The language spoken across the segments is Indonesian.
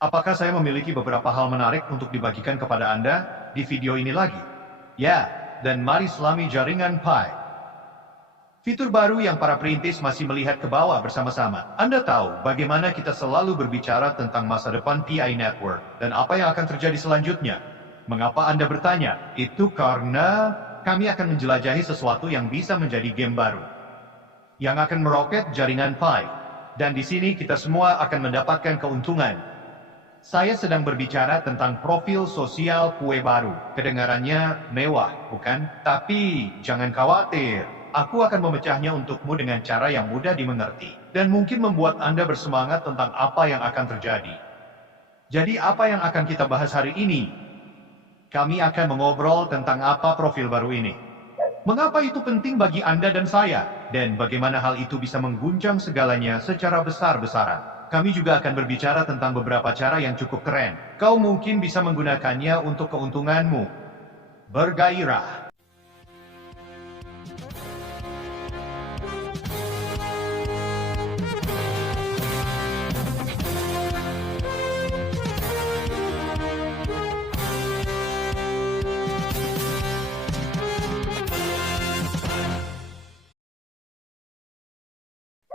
Apakah saya memiliki beberapa hal menarik untuk dibagikan kepada Anda di video ini lagi? Ya, dan mari selami jaringan Pi. Fitur baru yang para perintis masih melihat ke bawah bersama-sama. Anda tahu bagaimana kita selalu berbicara tentang masa depan PI Network dan apa yang akan terjadi selanjutnya. Mengapa Anda bertanya? Itu karena kami akan menjelajahi sesuatu yang bisa menjadi game baru, yang akan meroket jaringan Pi. Dan di sini kita semua akan mendapatkan keuntungan. Saya sedang berbicara tentang profil sosial kue baru. Kedengarannya mewah, bukan? Tapi jangan khawatir. Aku akan memecahnya untukmu dengan cara yang mudah dimengerti. Dan mungkin membuat Anda bersemangat tentang apa yang akan terjadi. Jadi apa yang akan kita bahas hari ini? Kami akan mengobrol tentang apa profil baru ini. Mengapa itu penting bagi Anda dan saya? Dan bagaimana hal itu bisa mengguncang segalanya secara besar-besaran. Kami juga akan berbicara tentang beberapa cara yang cukup keren. Kau mungkin bisa menggunakannya untuk keuntunganmu. Bergairah.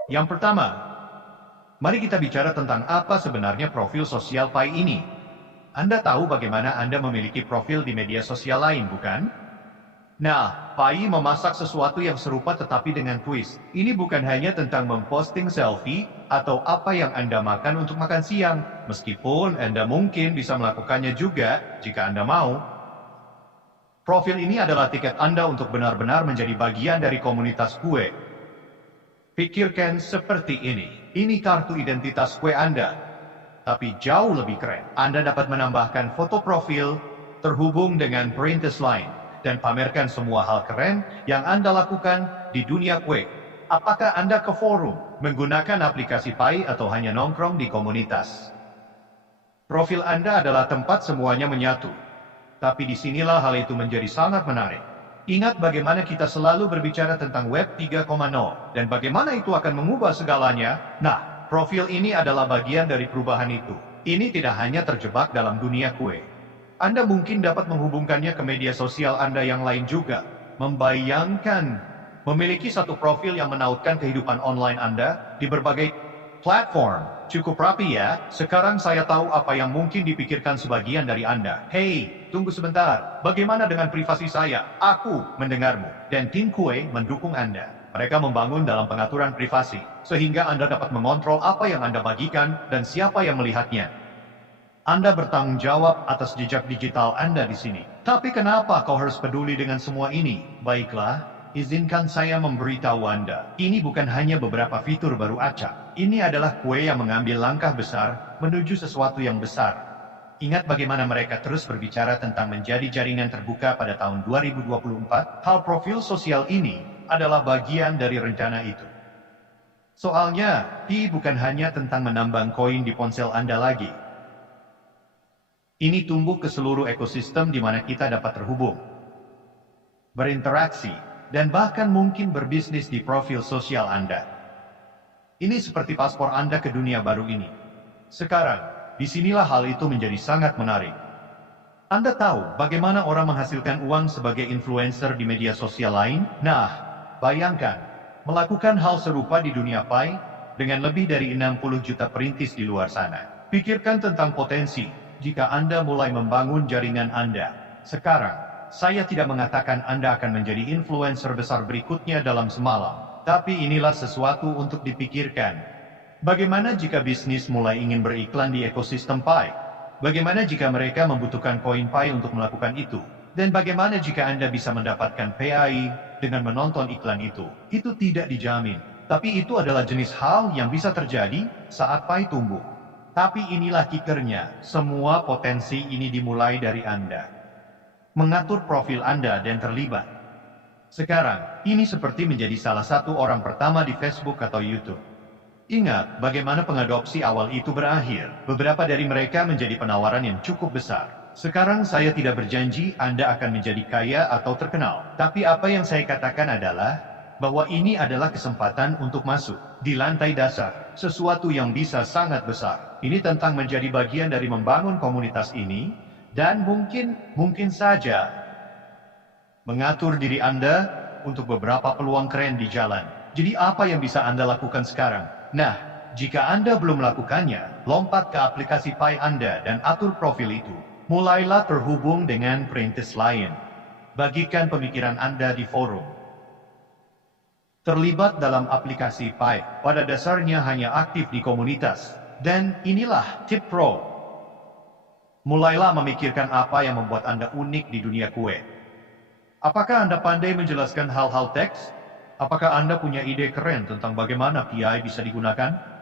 Yang pertama, mari kita bicara tentang apa sebenarnya profil sosial Pi ini. Anda tahu bagaimana Anda memiliki profil di media sosial lain, bukan? Nah, Pi memasak sesuatu yang serupa tetapi dengan twist. Ini bukan hanya tentang memposting selfie atau apa yang Anda makan untuk makan siang, meskipun Anda mungkin bisa melakukannya juga jika Anda mau. Profil ini adalah tiket Anda untuk benar-benar menjadi bagian dari komunitas kue. Pikirkan seperti ini. Ini kartu identitas kue Anda. Tapi jauh lebih keren. Anda dapat menambahkan foto profil terhubung dengan perintis lain dan pamerkan semua hal keren yang Anda lakukan di dunia kue. Apakah Anda ke forum, menggunakan aplikasi Pi atau hanya nongkrong di komunitas? Profil Anda adalah tempat semuanya menyatu. Tapi disinilah hal itu menjadi sangat menarik. Ingat bagaimana kita selalu berbicara tentang Web 3.0 dan bagaimana itu akan mengubah segalanya? Nah, profil ini adalah bagian dari perubahan itu. Ini tidak hanya terjebak dalam dunia kue. Anda mungkin dapat menghubungkannya ke media sosial Anda yang lain juga. Membayangkan memiliki satu profil yang menautkan kehidupan online Anda di berbagai platform. Cukup rapi ya. Sekarang saya tahu apa yang mungkin dipikirkan sebagian dari Anda. Hey, tunggu sebentar. Bagaimana dengan privasi saya? Aku mendengarmu. Dan tim kue mendukung Anda. Mereka membangun dalam pengaturan privasi, sehingga Anda dapat mengontrol apa yang Anda bagikan dan siapa yang melihatnya. Anda bertanggung jawab atas jejak digital Anda di sini. Tapi kenapa kau harus peduli dengan semua ini? Baiklah, izinkan saya memberitahu Anda. Ini bukan hanya beberapa fitur baru acak. Ini adalah kue yang mengambil langkah besar menuju sesuatu yang besar. Ingat bagaimana mereka terus berbicara tentang menjadi jaringan terbuka pada tahun 2024? Hal profil sosial ini adalah bagian dari rencana itu. Soalnya, Pi bukan hanya tentang menambang koin di ponsel Anda lagi. Ini tumbuh ke seluruh ekosistem di mana kita dapat terhubung, berinteraksi, dan bahkan mungkin berbisnis di profil sosial Anda. Ini seperti paspor Anda ke dunia baru ini. Sekarang, disinilah hal itu menjadi sangat menarik. Anda tahu bagaimana orang menghasilkan uang sebagai influencer di media sosial lain? Nah, bayangkan, melakukan hal serupa di dunia Pi dengan lebih dari 60 juta perintis di luar sana. Pikirkan tentang potensi jika Anda mulai membangun jaringan Anda. Sekarang, saya tidak mengatakan Anda akan menjadi influencer besar berikutnya dalam semalam. Tapi inilah sesuatu untuk dipikirkan. Bagaimana jika bisnis mulai ingin beriklan di ekosistem Pi? Bagaimana jika mereka membutuhkan koin Pi untuk melakukan itu? Dan bagaimana jika Anda bisa mendapatkan PAI dengan menonton iklan itu? Itu tidak dijamin. Tapi itu adalah jenis hal yang bisa terjadi saat Pi tumbuh. Tapi inilah kikernya. Semua potensi ini dimulai dari Anda. Mengatur profil Anda dan terlibat. Sekarang, ini seperti menjadi salah satu orang pertama di Facebook atau YouTube. Ingat bagaimana pengadopsi awal itu berakhir. Beberapa dari mereka menjadi penawaran yang cukup besar. Sekarang saya tidak berjanji Anda akan menjadi kaya atau terkenal. Tapi apa yang saya katakan adalah, bahwa ini adalah kesempatan untuk masuk di lantai dasar, sesuatu yang bisa sangat besar. Ini tentang menjadi bagian dari membangun komunitas ini, dan mungkin saja mengatur diri Anda untuk beberapa peluang keren di jalan. Jadi apa yang bisa Anda lakukan sekarang? Nah, jika Anda belum melakukannya, lompat ke aplikasi Pi Anda dan atur profil itu. Mulailah terhubung dengan perintis lain. Bagikan pemikiran Anda di forum. Terlibat dalam aplikasi Pi, pada dasarnya hanya aktif di komunitas. Dan inilah tip pro. Mulailah memikirkan apa yang membuat Anda unik di dunia kue. Apakah Anda pandai menjelaskan hal-hal teks? Apakah Anda punya ide keren tentang bagaimana PI bisa digunakan?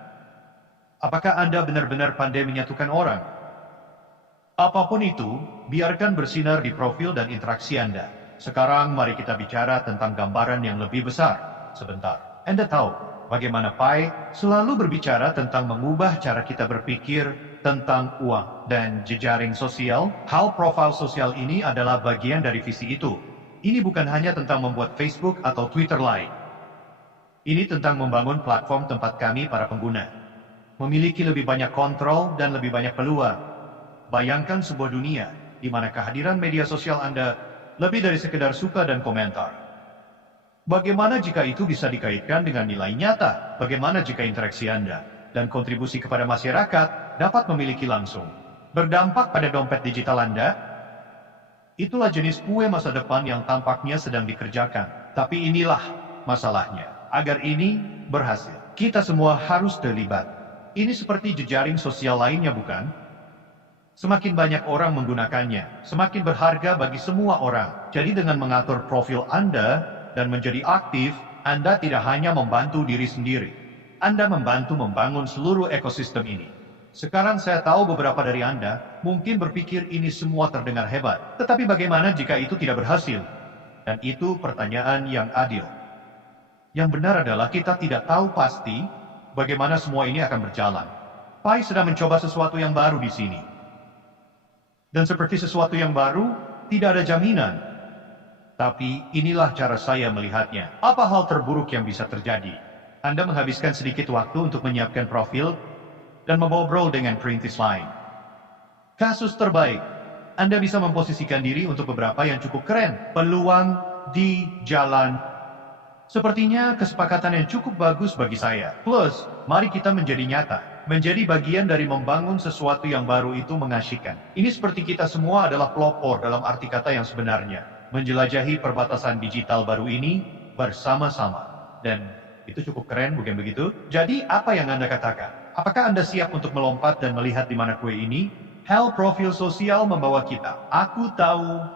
Apakah Anda benar-benar pandai menyatukan orang? Apapun itu, biarkan bersinar di profil dan interaksi Anda. Sekarang mari kita bicara tentang gambaran yang lebih besar. Sebentar, Anda tahu bagaimana Pi selalu berbicara tentang mengubah cara kita berpikir tentang uang dan jejaring sosial? Hal profil sosial ini adalah bagian dari visi itu. Ini bukan hanya tentang membuat Facebook atau Twitter lain. Ini tentang membangun platform tempat kami para pengguna memiliki lebih banyak kontrol dan lebih banyak peluang. Bayangkan sebuah dunia di mana kehadiran media sosial Anda lebih dari sekedar suka dan komentar. Bagaimana jika itu bisa dikaitkan dengan nilai nyata? Bagaimana jika interaksi Anda dan kontribusi kepada masyarakat dapat memiliki langsung berdampak pada dompet digital Anda? Itulah jenis kue masa depan yang tampaknya sedang dikerjakan. Tapi inilah masalahnya. Agar ini berhasil, kita semua harus terlibat. Ini seperti jejaring sosial lainnya, bukan? Semakin banyak orang menggunakannya, semakin berharga bagi semua orang. Jadi dengan mengatur profil Anda dan menjadi aktif, Anda tidak hanya membantu diri sendiri. Anda membantu membangun seluruh ekosistem ini. Sekarang saya tahu beberapa dari Anda mungkin berpikir ini semua terdengar hebat. Tetapi bagaimana jika itu tidak berhasil? Dan itu pertanyaan yang adil. Yang benar adalah kita tidak tahu pasti bagaimana semua ini akan berjalan. Pi sedang mencoba sesuatu yang baru di sini. Dan seperti sesuatu yang baru, tidak ada jaminan. Tapi inilah cara saya melihatnya. Apa hal terburuk yang bisa terjadi? Anda menghabiskan sedikit waktu untuk menyiapkan profil dan mengobrol dengan perintis lain. Kasus terbaik, Anda bisa memposisikan diri untuk beberapa yang cukup keren. Peluang di jalan. Sepertinya kesepakatan yang cukup bagus bagi saya. Plus, mari kita menjadi nyata. Menjadi bagian dari membangun sesuatu yang baru itu mengasyikkan. Ini seperti kita semua adalah pelopor dalam arti kata yang sebenarnya. Menjelajahi perbatasan digital baru ini bersama-sama. Dan itu cukup keren, bukan begitu? Jadi, apa yang Anda katakan? Apakah Anda siap untuk melompat dan melihat di mana kue ini? Hal profil sosial membawa kita. Aku tahu,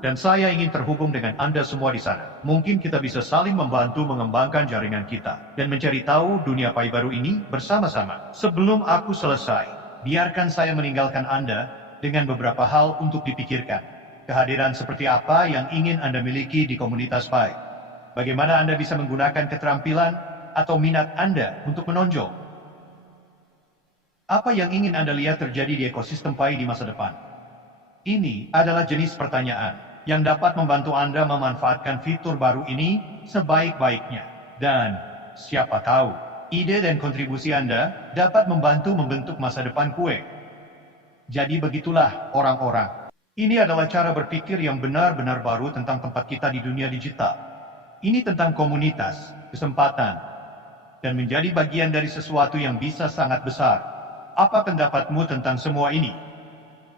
dan saya ingin terhubung dengan Anda semua di sana. Mungkin kita bisa saling membantu mengembangkan jaringan kita dan mencari tahu dunia Pi baru ini bersama-sama. Sebelum aku selesai, biarkan saya meninggalkan Anda dengan beberapa hal untuk dipikirkan. Kehadiran seperti apa yang ingin Anda miliki di komunitas Pi? Bagaimana Anda bisa menggunakan keterampilan atau minat Anda untuk menonjol? Apa yang ingin Anda lihat terjadi di ekosistem Pi di masa depan? Ini adalah jenis pertanyaan yang dapat membantu Anda memanfaatkan fitur baru ini sebaik-baiknya. Dan siapa tahu, ide dan kontribusi Anda dapat membantu membentuk masa depan kue. Jadi begitulah orang-orang. Ini adalah cara berpikir yang benar-benar baru tentang tempat kita di dunia digital. Ini tentang komunitas, kesempatan, dan menjadi bagian dari sesuatu yang bisa sangat besar. Apa pendapatmu tentang semua ini?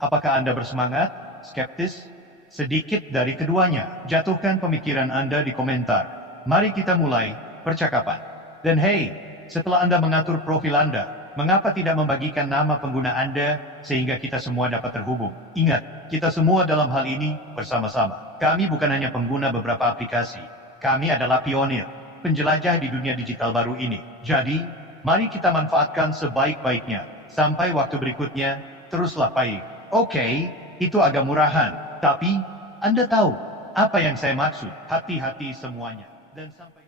Apakah Anda bersemangat, skeptis? Sedikit dari keduanya. Jatuhkan pemikiran Anda di komentar. Mari kita mulai percakapan. Dan hey, setelah Anda mengatur profil Anda, mengapa tidak membagikan nama pengguna Anda sehingga kita semua dapat terhubung? Ingat, kita semua dalam hal ini bersama-sama. Kami bukan hanya pengguna beberapa aplikasi. Kami adalah pionir, penjelajah di dunia digital baru ini. Jadi, mari kita manfaatkan sebaik-baiknya. Sampai waktu berikutnya, teruslah Pi. Oke, itu agak murahan. Tapi, Anda tahu apa yang saya maksud. Hati-hati semuanya. Dan sampai...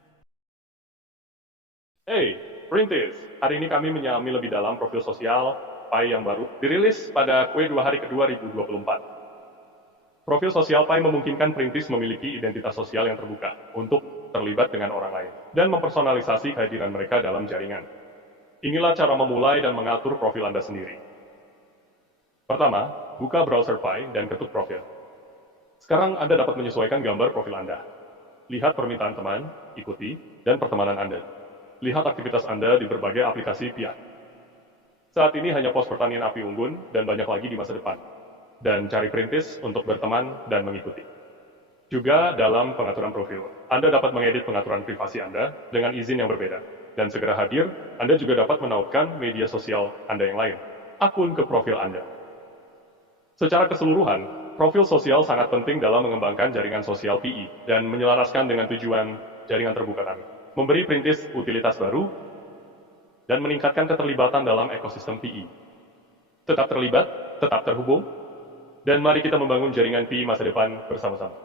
Hey, Perintis. Hari ini kami menyelami lebih dalam profil sosial Pi yang baru. Dirilis pada kue 2 hari ke-2 2024. Profil sosial Pi memungkinkan perintis memiliki identitas sosial yang terbuka untuk terlibat dengan orang lain dan mempersonalisasi kehadiran mereka dalam jaringan. Inilah cara memulai dan mengatur profil Anda sendiri. Pertama, buka browser Pi dan ketuk profil. Sekarang Anda dapat menyesuaikan gambar profil Anda. Lihat permintaan teman, ikuti, dan pertemanan Anda. Lihat aktivitas Anda di berbagai aplikasi Pi. Saat ini hanya pos pertanian api unggun dan banyak lagi di masa depan. Dan cari perintis untuk berteman dan mengikuti. Juga dalam pengaturan profil, Anda dapat mengedit pengaturan privasi Anda dengan izin yang berbeda. Dan segera hadir, Anda juga dapat menautkan media sosial Anda yang lain, akun ke profil Anda. Secara keseluruhan, profil sosial sangat penting dalam mengembangkan jaringan sosial PI dan menyelaraskan dengan tujuan jaringan terbuka kami. Memberi perintis utilitas baru dan meningkatkan keterlibatan dalam ekosistem PI. Tetap terlibat, tetap terhubung, dan mari kita membangun jaringan PI masa depan bersama-sama.